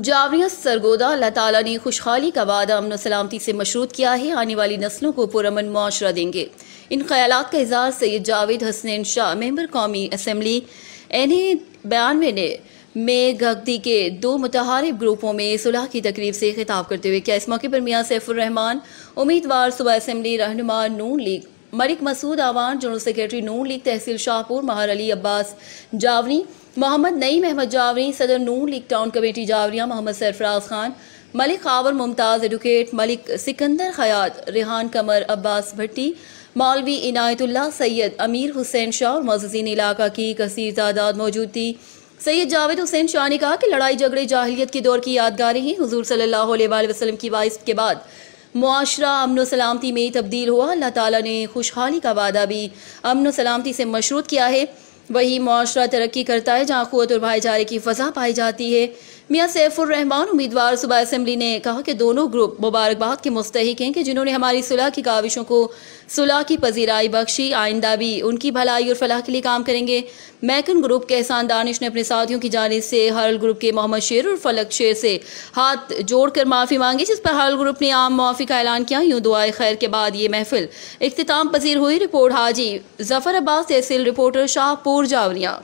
जावरिया सरगोदा अल्लाह ताला ने खुशहाली का वादा अमन सलामती से मशरूत किया है। आने वाली नस्लों को पुरअमन मुआशरा देंगे। इन ख्यालात का इजहार सैयद जावेद हसनैन शाह मेंबर कौमी असम्बली NA92 ने गगदी के दो मुतहारिब ग्रुपों में सुलह की तकरीब से खिताब करते हुए किया। इस मौके पर मियाँ सैफुर रहमान उम्मीदवार सूबा असम्बली रहनुमा Noon league, Malik Masood Awan general secretary Noon league tehsil Shahpur, Mehar Ali Abbas Jawari, Mohammad Naeem Ahmad Jawari सदर Noon league town committee Jawaria, Mohammad Sarfaraz Khan, Malik Khawar Mumtaz advocate, Malik Sikandar Khayat, Rehan Qamar, Abbas Bhatti, Maulvi Inayatullah, Syed अमीर हुसैन शाह और मौजूदीन इलाका की कसीर तादाद मौजूद थी। सैयद जावेद हुसैन शाह ने कहा कि लड़ाई झगड़े जाहिलियत के दौर की यादगारें हैं। हुजूर सल्लल्लाहु अलैहि वसल्लम की वाइस के बाद मुआशरा अमन सलामती में तब्दील हुआ। अल्लाह ताला ने खुशहाली का वादा भी अमन सलामती से मशरूत किया है। वही मुआशरा तरक्की करता है जहाँ क़ुव्वत और भाईचारे की फ़ज़ा पाई जाती है। मियाँ सैफुर रहमान उम्मीदवार सूबा असम्बली ने कहा कि दोनों ग्रुप मुबारकबाद के मुस्तहिक हैं कि जिन्होंने हमारी सुलह की काविशों को सुलह की पजीराई बख्शी। आइंदा भी उनकी भलाई और फलाह के लिए काम करेंगे। मैकन ग्रुप के एहसान दानिश ने अपने साथियों की जानिब से हरल ग्रुप के मोहम्मद शेर और फलक शेर से हाथ जोड़कर माफ़ी मांगी, जिस पर हरल ग्रुप ने आम माफ़ी का ऐलान किया। यूँ दुआए खैर के बाद ये महफिल इख्तिताम पजीर हुई। रिपोर्ट हाजी जफर अब्बास, तहसील रिपोर्टर शाहपुर जावरिया।